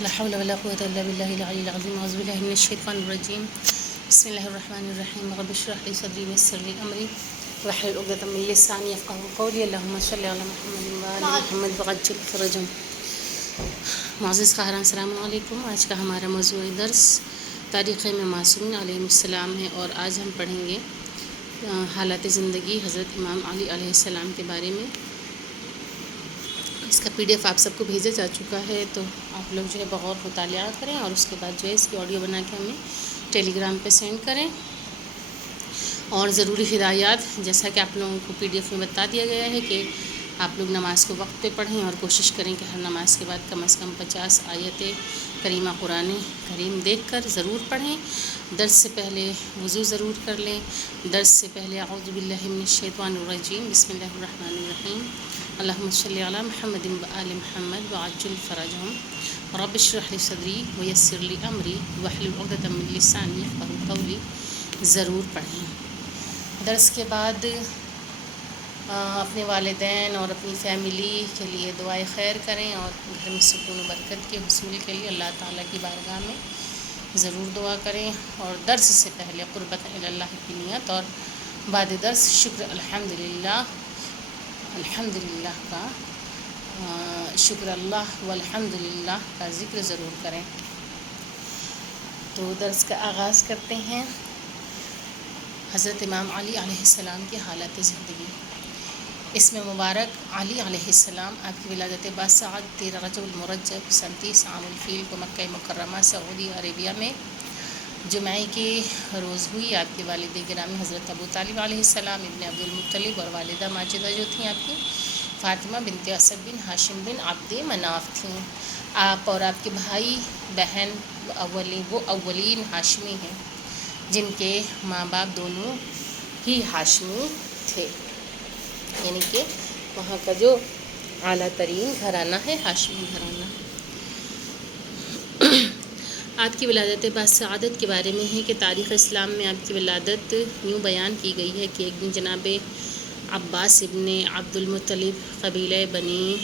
لا حول ولا قوة إلا بالله العلي العظيم. أعوذ بالله من الشيطان الرجيم. بسم الله الرحمن الرحيم. رب اشرح لي صدري ويسر لي أمري واحلل عقدة من لساني يفقهوا قولي. اللهم صل على محمد وآل محمد وعجل فرجهم. معزز قاہران السلام علیکم. آج کا ہمارا موضوع درس تاریخ میں معصومین علیہ السلام ہے، اور آج ہم پڑھیں گے حالات زندگی حضرت امام علی علیہ السلام کے بارے میں. اس کا PDF آپ سب کو بھیجا جا چکا ہے، تو آپ لوگ جو ہے بغور مطالعہ کریں، اور اس کے بعد جو ہے اس کی آڈیو بنا کے ہمیں ٹیلی گرام پہ سینڈ کریں. اور ضروری ہدایات جیسا کہ آپ لوگوں کو PDF میں بتا دیا گیا ہے کہ آپ لوگ نماز کو وقت پہ پڑھیں، اور کوشش کریں کہ ہر نماز کے بعد کم از کم 50 آیت کریمہ قرآن کریم دیکھ کر ضرور پڑھیں. درس سے پہلے وضو ضرور کر لیں. درس سے پہلے اعوذ باللہ من الشیطان الرجیم بسم اللہ الرحمن الرحیم. اللہم صلی علی محمد وآل محمد وعجل فرجهم رب اشرح لی صدری ویسر لی امری واحلل عقدۃ من لسانی یفقہوا قولی ضرور پڑھیں. درس کے بعد اپنے والدین اور اپنی فیملی کے لیے دعائے خیر کریں، اور گھر میں سکون و برکت کے حصول کے لیے اللہ تعالیٰ کی بارگاہ میں ضرور دعا کریں. اور درس سے پہلے قربت اللہ کی نیت، اور بعد درس شکر الحمدللہ کا شکر اللہ والحمدللہ کا ذکر ضرور کریں. تو درس کا آغاز کرتے ہیں. حضرت امام علی علیہ السلام کی حالات زندگی. اسم مبارک علی علیہ السلام. آپ کی ولادت باسعد 13 رجب المرجب سن 30 عام الفیل کو مکہ مکرمہ سعودی عربیہ میں جمعہ کی روز ہوئی. آپ کے والد گرامی حضرت ابو طالب علیہ السلام ابن عبد المطلب، اور والدہ ماجدہ جو تھیں آپ کی فاطمہ بنت اسد بن ہاشم بن عبد مناف تھیں. آپ اور آپ کے بھائی بہن وہ اولین ہاشمی ہیں جن کے ماں باپ دونوں ہی ہاشمی تھے، یعنی کہ وہاں کا جو اعلیٰ ترین گھرانہ ہے ہاشمی گھرانہ. آپ کی ولادت باسعادت کے بارے میں ہے کہ تاریخ اسلام میں آپ کی ولادت یوں بیان کی گئی ہے کہ ایک دن جناب عباس ابن عبد المطلب قبیلہ بنی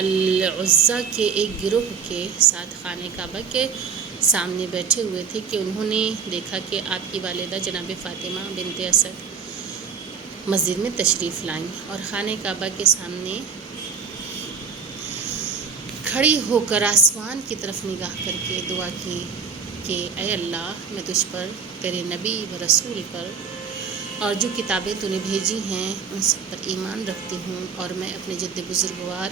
العزا کے ایک گروہ کے ساتھ خانہ کعبہ کے سامنے بیٹھے ہوئے تھے کہ انہوں نے دیکھا کہ آپ کی والدہ جناب فاطمہ بنت اسد مسجد میں تشریف لائیں، اور خانہ کعبہ کے سامنے کھڑی ہو کر آسمان کی طرف نگاہ کر کے دعا کی کہ اے اللہ، میں تجھ پر، تیرے نبی و رسول پر، اور جو کتابیں تو نے بھیجی ہیں ان سب پر ایمان رکھتی ہوں، اور میں اپنے جد بزرگوار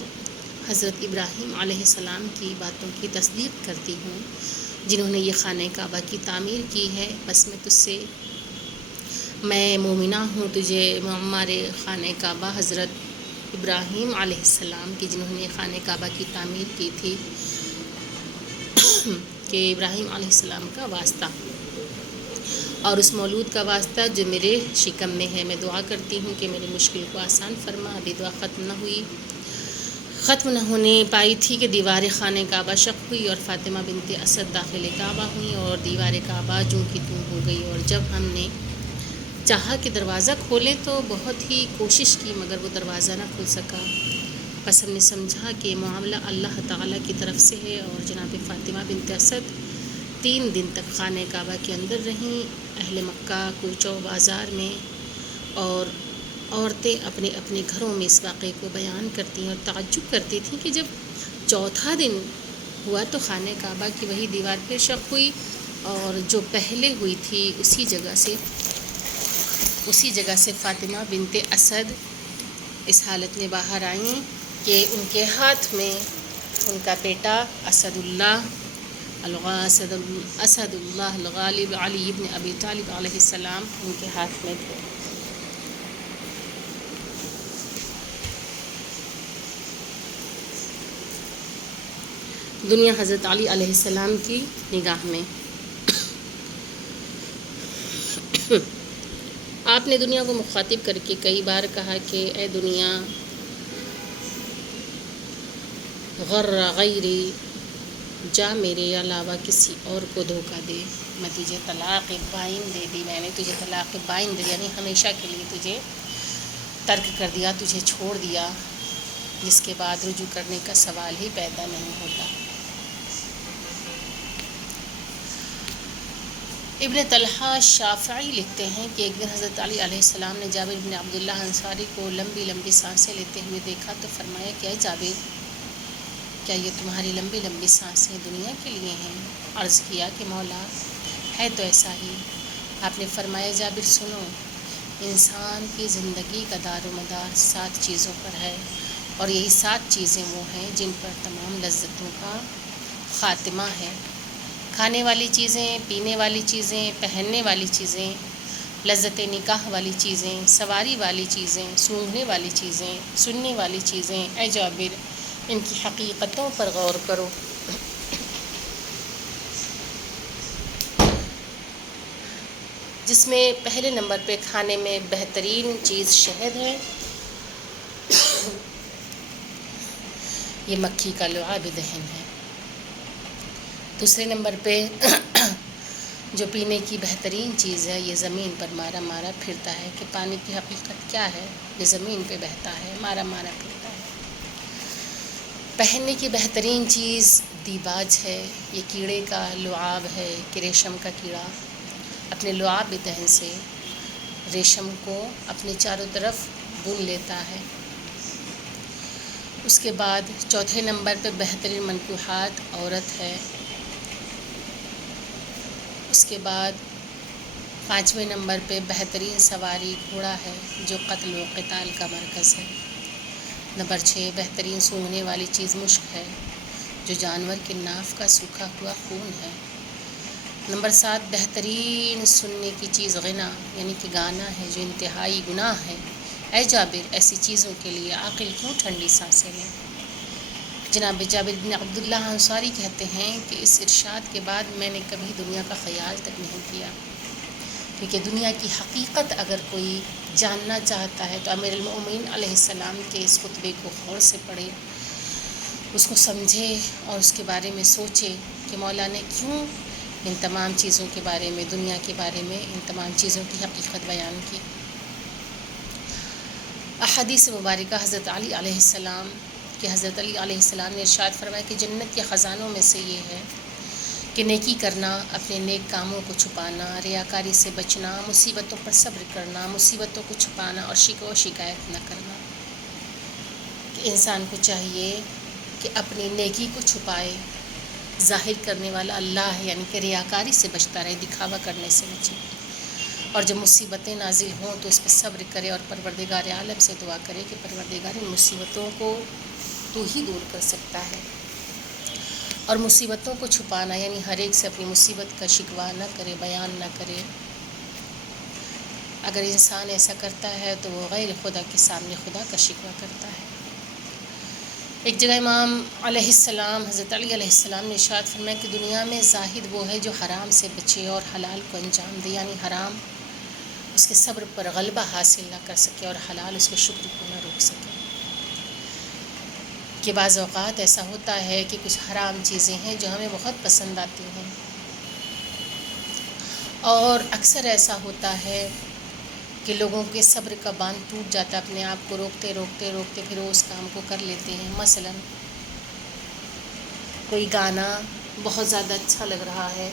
حضرت ابراہیم علیہ السلام کی باتوں کی تصدیق کرتی ہوں جنہوں نے یہ خانہ کعبہ کی تعمیر کی ہے. بس میں مومنہ ہوں تجھے ہمارے خانہ کعبہ حضرت ابراہیم علیہ السلام کی، جنہوں نے خانہ کعبہ کی تعمیر کی تھی، کہ ابراہیم علیہ السلام کا واسطہ اور اس مولود کا واسطہ جو میرے شکم میں ہے. میں دعا کرتی ہوں کہ میری مشکل کو آسان فرما. ابھی دعا ختم نہ ہونے پائی تھی کہ دیوار خانہ کعبہ شق ہوئی، اور فاطمہ بنت اسد داخل کعبہ ہوئیں، اور دیوار کعبہ جوں کی توں ہو گئی. اور جب ہم نے چاہا کہ دروازہ کھولیں تو بہت ہی کوشش کی، مگر وہ دروازہ نہ کھل سکا. بس ہم نے سمجھا کہ معاملہ اللہ تعالیٰ کی طرف سے ہے، اور جناب فاطمہ بنت اسد 3 دن تک خانہ کعبہ کے اندر رہیں. اہل مکہ کوچہ و بازار میں اور عورتیں اپنے اپنے گھروں میں اس واقعے کو بیان کرتی ہیں، اور تعجب کرتی تھیں کہ جب 4تھا دن ہوا تو خانہ کعبہ کی وہی دیوار پھر شق ہوئی، اور جو پہلے ہوئی تھی اسی جگہ سے فاطمہ بنت اسد اس حالت میں باہر آئیں کہ ان کے ہاتھ میں ان کا بیٹا اسد اللہ الغالب علی ابن ابی طالب علیہ السلام ان کے ہاتھ میں تھے. دنیا حضرت علی علیہ السلام کی نگاہ میں. آپ نے دنیا کو مخاطب کر کے کئی بار کہا کہ اے دنیا، غر غیری، جا میرے علاوہ کسی اور کو دھوکہ دے. میں تجھے طلاق بائن دے دی، میں نے تجھے طلاق بائن دے دی، یعنی ہمیشہ کے لیے تجھے ترک کر دیا، تجھے چھوڑ دیا، جس کے بعد رجوع کرنے کا سوال ہی پیدا نہیں ہوتا. ابن طلحہ شافعی لکھتے ہیں کہ ایک دن حضرت علی علیہ السلام نے جابر بن عبداللہ انصاری کو لمبی لمبی سانسیں لیتے ہوئے دیکھا تو فرمایا، کیا جابر، کیا یہ تمہاری لمبی لمبی سانسیں دنیا کے لیے ہیں؟ عرض کیا کہ مولا، ہے تو ایسا ہی۔ آپ نے فرمایا، جابر سنو، انسان کی زندگی کا دار و مدار 7 چیزوں پر ہے، اور یہی 7 چیزیں وہ ہیں جن پر تمام لذتوں کا خاتمہ ہے۔ کھانے والی چیزیں، پینے والی چیزیں، پہننے والی چیزیں، لذت نکاح والی چیزیں، سواری والی چیزیں، سونگھنے والی چیزیں، سننے والی چیزیں۔ اے جابر، ان کی حقیقتوں پر غور کرو۔ جس میں پہلے نمبر پہ کھانے میں بہترین چیز شہد ہے، یہ مکھی کا لعاب دہن ہے۔ دوسرے نمبر پہ جو پینے کی بہترین چیز ہے، یہ زمین پر مارا مارا پھرتا ہے، کہ پانی کی حقیقت کیا ہے؟ یہ زمین پہ بہتا ہے، مارا مارا پھرتا ہے۔ پہننے کی بہترین چیز دیباج ہے، یہ کیڑے کا لعاب ہے، کہ ریشم کا کیڑا اپنے لعاب دہن سے ریشم کو اپنے چاروں طرف بن لیتا ہے۔ اس کے بعد چوتھے نمبر پہ بہترین منکوحات عورت ہے۔ اس کے بعد 5ویں نمبر پہ بہترین سواری گھوڑا ہے، جو قتل و قتال کا مرکز ہے۔ نمبر 6 بہترین سونگھنے والی چیز مشک ہے، جو جانور کے ناف کا سوکھا ہوا خون ہے۔ نمبر 7 بہترین سننے کی چیز غنا، یعنی کہ گانا ہے، جو انتہائی گناہ ہے۔ اے جابر، ایسی چیزوں کے لیے عاقل کیوں ٹھنڈی سانسیں لیں؟ جناب جابر بن عبداللہ انصاری کہتے ہیں کہ اس ارشاد کے بعد میں نے کبھی دنیا کا خیال تک نہیں کیا، کیونکہ دنیا کی حقیقت اگر کوئی جاننا چاہتا ہے تو امیر المؤمنین علیہ السلام کے اس خطبے کو غور سے پڑھے، اس کو سمجھے اور اس کے بارے میں سوچے کہ مولا نے کیوں ان تمام چیزوں کے بارے میں، دنیا کے بارے میں ان تمام چیزوں کی حقیقت بیان کی۔ احادیث مبارکہ حضرت علی علیہ السلام کہ حضرت علی علیہ السلام نے ارشاد فرمایا کہ جنت کے خزانوں میں سے یہ ہے کہ نیکی کرنا، اپنے نیک کاموں کو چھپانا، ریاکاری سے بچنا، مصیبتوں پر صبر کرنا، مصیبتوں کو چھپانا اور شکوہ و شکایت نہ کرنا۔ کہ انسان کو چاہیے کہ اپنی نیکی کو چھپائے، ظاہر کرنے والا اللہ ہے، یعنی کہ ریاکاری سے بچتا رہے، دکھاوا کرنے سے بچے، اور جب مصیبتیں نازل ہوں تو اس پہ صبر کرے اور پروردگار عالم سے دعا کرے کہ پروردگار ان مصیبتوں کو تو ہی دور کر سکتا ہے۔ اور مصیبتوں کو چھپانا یعنی ہر ایک سے اپنی مصیبت کا شکوہ نہ کرے، بیان نہ کرے۔ اگر انسان ایسا کرتا ہے تو وہ غیر خدا کے سامنے خدا کا شکوہ کرتا ہے۔ ایک جگہ امام علیہ السلام، حضرت علی علیہ السلام نے ارشاد فرمایا کہ دنیا میں زاہد وہ ہے جو حرام سے بچے اور حلال کو انجام دے، یعنی حرام اس کے صبر پر غلبہ حاصل نہ کر سکے اور حلال اس کے شکر کو نہ روک سکے۔ کہ بعض اوقات ایسا ہوتا ہے کہ کچھ حرام چیزیں ہیں جو ہمیں بہت پسند آتی ہیں، اور اکثر ایسا ہوتا ہے کہ لوگوں کے صبر کا باندھ ٹوٹ جاتا ہے، اپنے آپ کو روکتے روکتے روکتے پھر وہ اس کام کو کر لیتے ہیں۔ مثلا کوئی گانا بہت زیادہ اچھا لگ رہا ہے،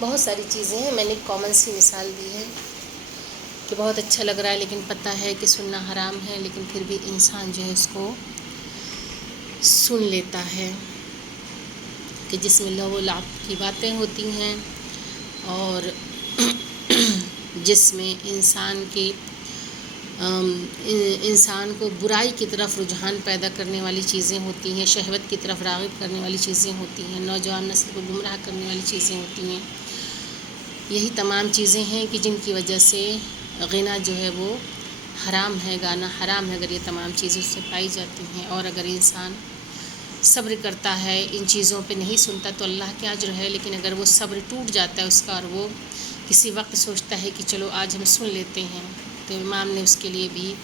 بہت ساری چیزیں ہیں، میں نے ایک کامن سی مثال دی ہے کہ بہت اچھا لگ رہا ہے لیکن پتہ ہے کہ سننا حرام ہے، لیکن پھر بھی انسان جو ہے اس کو سن لیتا ہے، کہ جس میں لہو و لعب کی باتیں ہوتی ہیں اور جس میں انسان کو برائی کی طرف رجحان پیدا کرنے والی چیزیں ہوتی ہیں، شہوت کی طرف راغب کرنے والی چیزیں ہوتی ہیں، نوجوان نسل کو گمراہ کرنے والی چیزیں ہوتی ہیں۔ یہی تمام چیزیں ہیں کہ جن کی وجہ سے غنا جو ہے وہ حرام ہے، گانا حرام ہے اگر یہ تمام چیزیں اس سے پائی جاتی ہیں۔ اور اگر انسان صبر کرتا ہے، ان چیزوں پہ نہیں سنتا تو اللہ کے اجر ہے، لیکن اگر وہ صبر ٹوٹ جاتا ہے اس کا اور وہ کسی وقت سوچتا ہے کہ چلو آج ہم سن لیتے ہیں، تو امام نے اس کے لیے بھی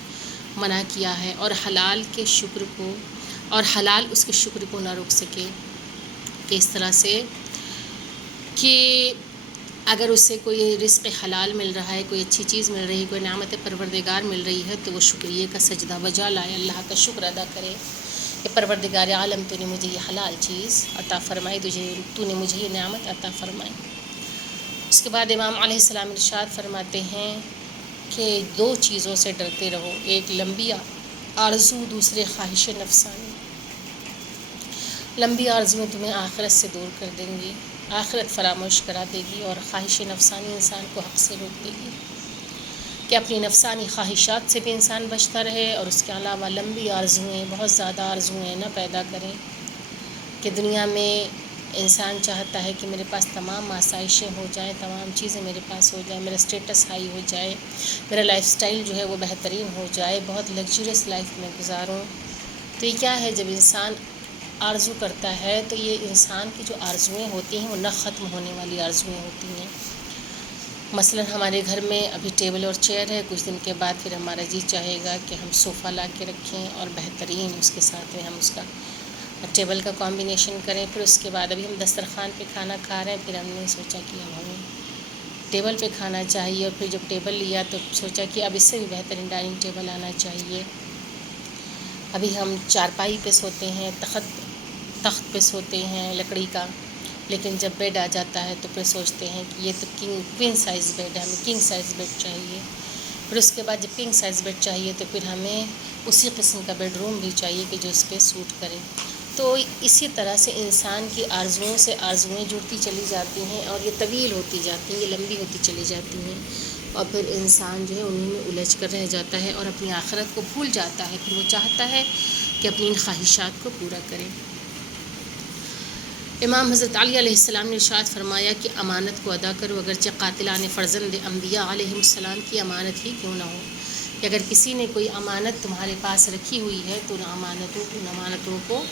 منع کیا ہے، اور حلال کے شکر کو اور حلال اس کے شکر کو نہ روک سکے، کہ اس طرح سے کہ اگر اسے کوئی رزق حلال مل رہا ہے، کوئی اچھی چیز مل رہی ہے، کوئی نعمت پروردگار مل رہی ہے، تو وہ شکریہ کا سجدہ بجا لائے، اللہ کا شکر ادا کرے کہ پروردگار عالم تو نے مجھے یہ حلال چیز عطا فرمائی، تو نے مجھے یہ نعمت عطا فرمائی۔ اس کے بعد امام علیہ السلام ارشاد فرماتے ہیں کہ 2 چیزوں سے ڈرتے رہو، ایک لمبی آرزو، دوسرے خواہش نفسانی۔ لمبی آرزویں تمہیں آخرت سے دور کر دیں گی، آخرت فراموش کرا دے گی، اور خواہش نفسانی انسان کو حق سے روک دے گی کہ اپنی نفسانی خواہشات سے بھی انسان بچتا رہے، اور اس کے علاوہ لمبی آرزویں، بہت زیادہ آرزویں نہ پیدا کریں کہ دنیا میں انسان چاہتا ہے کہ میرے پاس تمام آسائشیں ہو جائیں، تمام چیزیں میرے پاس ہو جائیں، میرا اسٹیٹس ہائی ہو جائے، میرا لائف سٹائل جو ہے وہ بہترین ہو جائے، بہت لگژریس لائف میں گزاروں۔ تو یہ کیا ہے، جب انسان آرزو کرتا ہے تو یہ انسان کی جو آرزویں ہوتی ہیں وہ نہ ختم ہونے والی آرزویں ہوتی ہیں۔ مثلا ہمارے گھر میں ابھی ٹیبل اور چیئر ہے، کچھ دن کے بعد پھر ہمارا جی چاہے گا کہ ہم صوفہ لا کے رکھیں اور بہترین اس کے ساتھ میں ہم اس کا ٹیبل کا کمبینیشن کریں۔ پھر اس کے بعد ابھی ہم دسترخوان پہ کھانا کھا رہے ہیں، پھر ہم نے سوچا کہ اب ہمیں ٹیبل پہ کھانا چاہیے، اور پھر جب ٹیبل لیا تو سوچا کہ اب اس سے بھی بہترین ڈائننگ ٹیبل آنا چاہیے۔ ابھی ہم چارپائی پہ سوتے ہیں، تخت پہ سوتے ہیں لکڑی کا، لیکن جب بیڈ آ جاتا ہے تو پھر سوچتے ہیں کہ یہ تو کوئین سائز بیڈ ہے، ہمیں کنگ سائز بیڈ چاہیے۔ پھر اس کے بعد جب کنگ سائز بیڈ چاہیے تو پھر ہمیں اسی قسم کا بیڈ روم بھی چاہیے کہ جو اس پہ سوٹ کرے۔ تو اسی طرح سے انسان کی آرزوؤں سے آرزویں جڑتی چلی جاتی ہیں، اور یہ طویل ہوتی جاتی ہیں، یہ لمبی ہوتی چلی جاتی ہیں، اور پھر انسان جو ہے انہیں میں الجھ کر رہ جاتا ہے اور اپنی آخرت کو بھول جاتا ہے۔ پھر وہ چاہتا ہے کہ اپنی ان خواہشات کو پورا کرے۔ امام حضرت علی علیہ السلام نے ارشاد فرمایا کہ امانت کو ادا کرو، اگرچہ قاتلان فرزند انبیاء علیہ السلام کی امانت ہی کیوں نہ ہو۔ کہ اگر کسی نے کوئی امانت تمہارے پاس رکھی ہوئی ہے تو ان امانتوں کو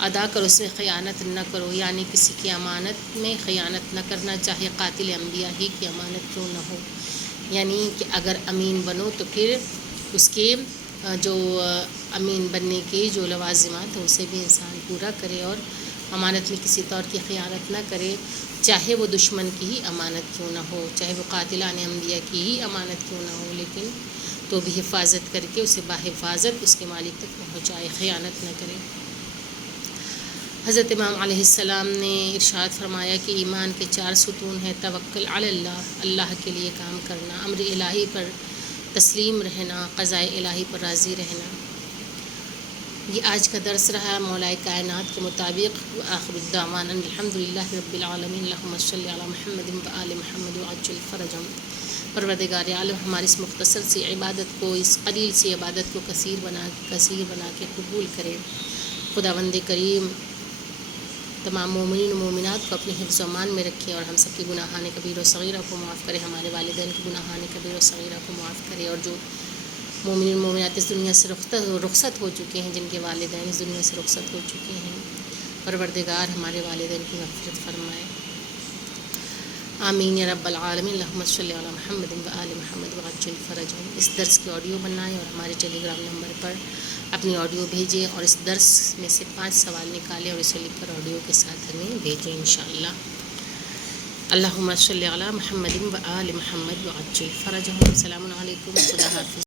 ادا کرو، اس میں خیانت نہ کرو، یعنی کسی کی امانت میں خیانت نہ کرنا، چاہے قاتل انبیاء ہی کی امانت کیوں نہ ہو۔ یعنی کہ اگر امین بنو تو پھر اس کے جو امین بننے کے جو لوازمات ہیں اسے بھی انسان پورا کرے، اور امانت میں کسی طور کی خیانت نہ کرے، چاہے وہ دشمن کی ہی امانت کیوں نہ ہو، چاہے وہ قاتلان انبیاء کی ہی امانت کیوں نہ ہو، لیکن تو بھی حفاظت کر کے اسے باحفاظت اس کے مالک تک پہنچائے، خیانت نہ کرے۔ حضرت امام علیہ السلام نے ارشاد فرمایا کہ ایمان کے 4 ستون ہیں: توکل علی اللہ، اللہ کے لیے کام کرنا، امر الہی پر تسلیم رہنا، قضاء الہی پر راضی رہنا۔ یہ آج کا درس رہا مولا کائنات کے مطابق۔ آخر الدعوانا الحمدللہ رب العالمین، اللہم صلی علی محمد وآل محمد وعجل فرجہم۔ پروردگار عالم ہماری اس مختصر سی عبادت کو، اس قلیل سی عبادت کو کثیر بنا کے قبول کرے۔ خداوند کریم تمام مومنین و مومنات کو اپنے حفظ و امان میں رکھے، اور ہم سب کی گناہان کبیر و صغیرہ کو معاف کرے، ہمارے والدین کی گناہان کبیر و صغیرہ کو معاف کرے، اور جو مومنین مومنات اس دنیا سے رخصت ہو چکے ہیں، جن کے والدین اس دنیا سے رخصت ہو چکے ہیں، پروردگار ہمارے والدین کی مغفرت فرمائے، آمین یا رب العالمین۔ اللہم صلی علی محمد وآل محمد وعجل فرجہم۔ اس درس کے آڈیو بنائیں اور ہمارے ٹیلی گرام نمبر پر اپنی آڈیو بھیجیں، اور اس درس میں سے 5 سوال نکالیں اور اسے لکھ کر آڈیو کے ساتھ ہمیں بھیجیں انشاءاللہ۔ اللہم صلی علی محمد وآل محمد وعجل فرجہم۔ السلام علیکم، خدا حافظ۔